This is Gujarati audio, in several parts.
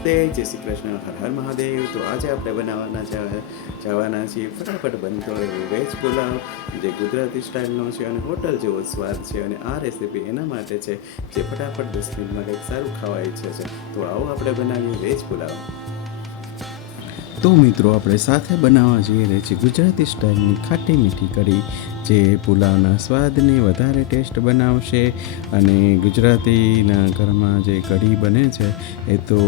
નમસ્તે, જય શ્રી કૃષ્ણ, હર હર મહાદેવ. તો આજે આપણે બનાવવાના જવાના છીએ ફટાફટ બનતો એવો વેજ પુલાવ, જે ગુજરાતી સ્ટાઇલનો છે અને હોટલ જેવો સ્વાદ છે અને આ રેસીપી એના માટે છે, જે ફટાફટ દસ મિનિટમાં કંઈક સારું ખાવા ઈચ્છે છે. તો આવો આપણે બનાવીએ વેજ પુલાવ. તો મિત્રો આપણે સાથે બનાવવા જઈ રહ્યા છીએ ગુજરાતી સ્ટાઇલની ખાટી મીઠી કઢી, જે પુલાવના સ્વાદને વધારે ટેસ્ટ બનાવશે અને ગુજરાતીના ઘરમાં જે કઢી બને છે, એ તો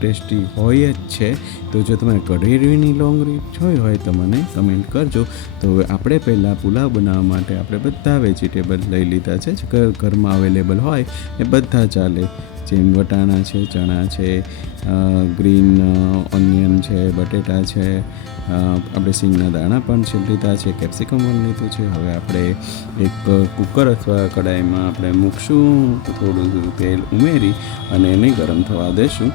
ટેસ્ટી હોય જ છે. તો જો તમે કઢીની લોંગ રીપ જોઈ હોય તો મને કમેન્ટ કરજો. તો આપણે પહેલાં પુલાવ બનાવવા માટે આપણે બધા વેજીટેબલ લઈ લીધા છે. જે ઘર- ઘરમાં અવેલેબલ હોય એ બધા ચાલે. જેમ વટાણા છે, ચણા છે ગ્રીન ઓનિયન છે, બટેટા છે આપણે સિંગના દાણા પણ છે લીધા છે, કેપ્સિકમ પણ લીધું છે. હવે આપણે એક કુકર અથવા કડાઈમાં આપણે મૂકશું, થોડું તેલ ઉમેરી અને એને ગરમ થવા દેશું.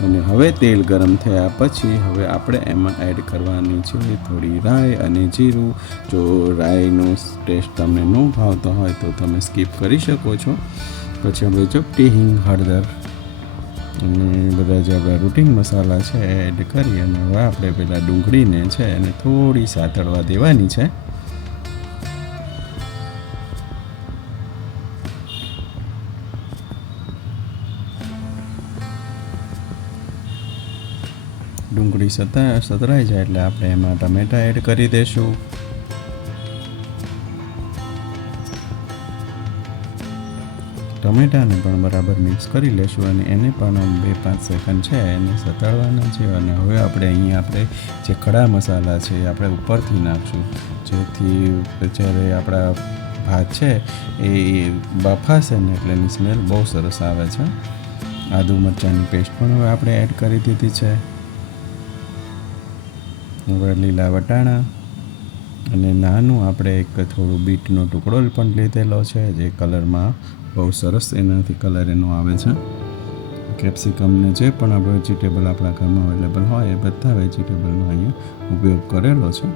અને હવે તેલ ગરમ થયા પછી હવે આપણે એમાં એડ કરવાની છે થોડી રાઈ અને જીરું. જો રાઈનો ટેસ્ટ તમને ન ભાવતો હોય તો તમે સ્કીપ કરી શકો છો. પછી આપણે ચપટી હિંગ, હળદર અને બધા જે આપણા રૂટિન મસાલા છે એડ કરી અને હવે આપણે પેલા ડુંગળીને છે એને થોડી સાતળવા દેવાની છે. ડુંગળી સતા, સતરાઈ જાય એટલે આપણે એમાં ટમેટા એડ કરી દઈશું ટમેટાને પણ બરાબર મિક્સ કરી લેશું અને એને પણ બે પાંચ સેકન્ડ છે, એને સતાડવાના છે અને હવે આપણે અહીંયા આપણે જે ખડા મસાલા છે એ આપણે ઉપરથી નાખશું. જેથી જ્યારે આપણા ભાત છે એ બફાશે ને એટલે એની સ્મેલ બહુ સરસ આવે છે. આદુ મરચાંની પેસ્ટ પણ હવે આપણે એડ કરી દીધી છે. હવે લીલા વટાણા અને નાનું આપણે એક થોડું બીટનો ટુકડો પણ લીધેલો છે, જે કલરમાં બહુ સરસ. એનાથી કલર એનો આવે છે. કેપ્સિકમને જે પણ આપણે વેજીટેબલ આપણા ઘરમાં અવેલેબલ હોય એ બધા વેજીટેબલનો અહીંયા ઉપયોગ કરેલો છે.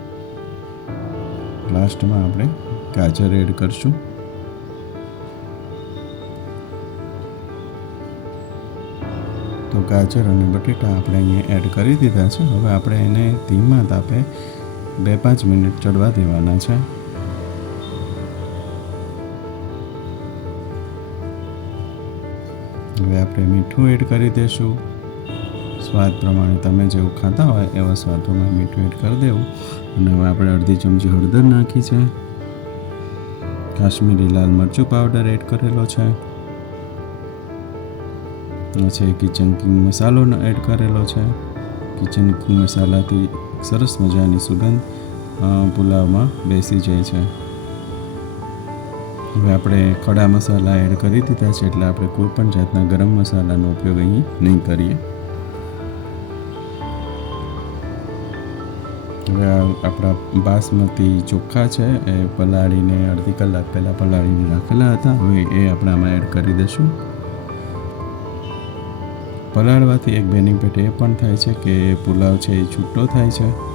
લાસ્ટમાં આપણે ગાજર એડ કરશું. તો ગાજર અને બટેટા આપણે અહીંયા એડ કરી દીધા છે. હવે આપણે એને ધીમા તાપે બે પાંચ મિનિટ ચડવા દેવાના છે. હવે આપણે મીઠું એડ કરી દઈશું સ્વાદ પ્રમાણે તમે જેવું ખાતા હોય એવા સ્વાદ પ્રમાણે મીઠું એડ કરી દેવું. અને હવે આપણે અડધી ચમચી હળદર નાખી છે. કાશ્મીરી લાલ મરચું પાવડર એડ કરેલો છે. પછી કિચન કિંગ મસાલો એડ કરેલો છે. કિચન કિંગ મસાલાથી સરસ મજાની સુગંધ પુલાવમાં બેસી જાય છે. હવે આપણે ખડા મસાલા એડ કરી દીધા છે એટલે આપણે કોઈ પણ જાતના ગરમ મસાલાનો ઉપયોગ અહીં નહીં કરીએ. હવે આપણા બાસમતી ચોખ્ખા છે, એ પલાળીને અડધી કલાક પહેલાં પલાળીને રાખેલા હતા. હવે એ આપણે આમાં એડ કરી દઈશું. પલાળવાથી એક બેનિફિટ એ પણ થાય છે કે પુલાવ છે એ છૂટો થાય છે.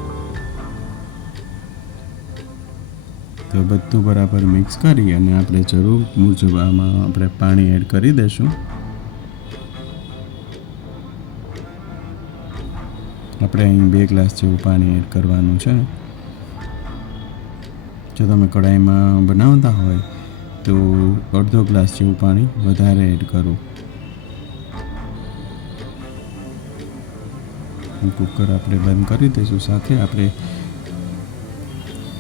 તો બધું બરાબર મિક્સ કરી અને આપણે જરૂર મુજબ આમાં આપણે પાણી એડ કરી દઈશું આપણે અહીં બે ગ્લાસ જેવું પાણી એડ કરવાનું છે. જો તમે કઢાઈમાં બનાવતા હોય તો અડધો ગ્લાસ જેવું પાણી વધારે એડ કરો. કુકર આપણે બંધ કરી દઈશું. સાથે આપણે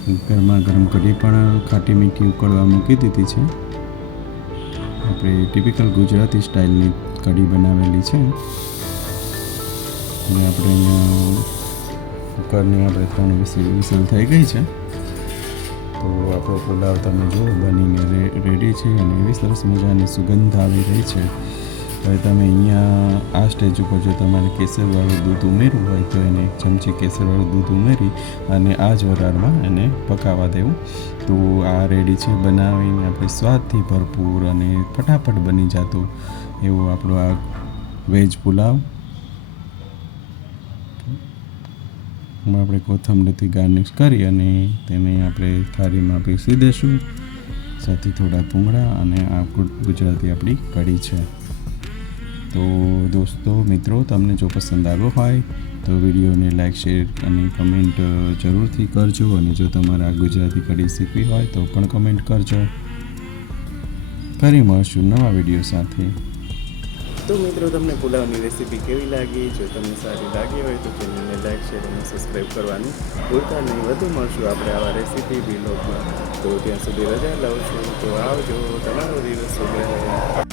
ગરમા ગરમ કઢી પણ ખાટી મીઠી ઉકળવા મૂકી દીધી છે. આપણે ટિપિકલ ગુજરાતી સ્ટાઇલની કઢી બનાવેલી છે. અને આપણે અહીંયા કુકરની આપણે ત્રણ વિસલ વિસલ થઈ ગઈ છે. તો આપણો પુલાવ તમે જુઓ, બનીને રેડી છે અને એવી સરસ મજાની સુગંધ આવી રહી છે. હવે તમે અહીંયા આ સ્ટેજ ઉપર જો તમારે કેસરવાળું દૂધ ઉમેરવું હોય તો એને એક ચમચી કેસરવાળું દૂધ ઉમેરી અને આ જ વરાળમાં એને પકાવવા દેવું. તો આ રેડી છે બનાવીને આપણે સ્વાદથી ભરપૂર અને ફટાફટ બની જતું એવું આપણું આ વેજ પુલાવ. આપણે કોથમરીથી ગાર્નિશ કરી અને તેને આપણે થાળીમાં પીસી દઈશું સાથે થોડા ભૂંગળા અને આ ગુજરાતી આપણી કઢી છે. તો દોસ્તો, મિત્રો, તમને જો પસંદ આવ્યો હોય, તો વિડીયોને લાઈક શેર અને કમેન્ટ જરૂરથી કરજો. અને જો તમારે ગુજરાતી કડી શીખવી હોય, તો પણ કમેન્ટ કરજો. ફરી મળશું નવા વીડિયો સાથે. તો મિત્રો, તમને પુલાવની રેસીપી કેવી લાગી? જો તમને સારી લાગી હોય, તો ચેનલને લાઈક શેર અને સબસ્ક્રાઈબ કરવાનું ભૂલતા નહીં. વધુ મળશું આપણે આવા રેસીપી બ્લોગમાં તો ત્યાં સુધી રજા લઉં છું. તો આવજો. તમારો દિવસ શુભ